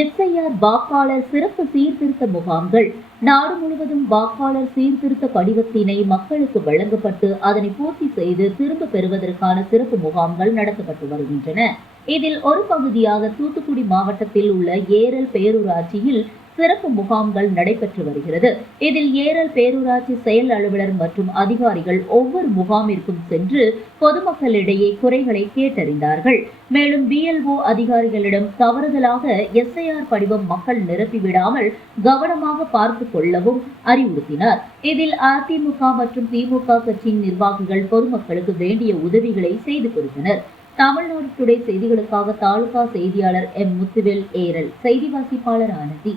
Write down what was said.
SIR வாக்காளர் சிறப்பு சீர்திருத்த முகாம்கள். நாடு முழுவதும் வாக்காளர் சீர்திருத்த படிவத்தினை மக்களுக்கு வழங்கப்பட்டு அதனை பூர்த்தி செய்து திரும்ப பெறுவதற்கான சிறப்பு முகாம்கள் நடத்தப்பட்டு வருகின்றன. இதில் ஒரு பகுதியாக தூத்துக்குடி மாவட்டத்தில் உள்ள ஏரல் பேரூராட்சியில் சிறப்பு முகாம்கள் நடைபெற்று வருகிறது. இதில் ஏரல் பேரூராட்சி செயல் அலுவலர் மற்றும் அதிகாரிகள் ஒவ்வொரு முகாமிற்கும் சென்று பொதுமக்களிடையே குறைகளை கேட்டறிந்தார்கள். மேலும் பிஎல்ஓ அதிகாரிகளிடம் தவறுதலாக எஸ்ஐஆர் படிவம் மக்கள் நிரப்பிவிடாமல் கவனமாக பார்த்து கொள்ளவும் அறிவுறுத்தினார். இதில் அதிமுக மற்றும் திமுக கட்சியின் நிர்வாகிகள் பொதுமக்களுக்கு வேண்டிய உதவிகளை செய்து கொடுத்தனர். தமிழ்நாடு டுடே செய்திகளுக்காக தாலுகா செய்தியாளர் எம் முத்துவேல் ஏரல் செய்தி வாசிப்பாளர் ஆனந்தி.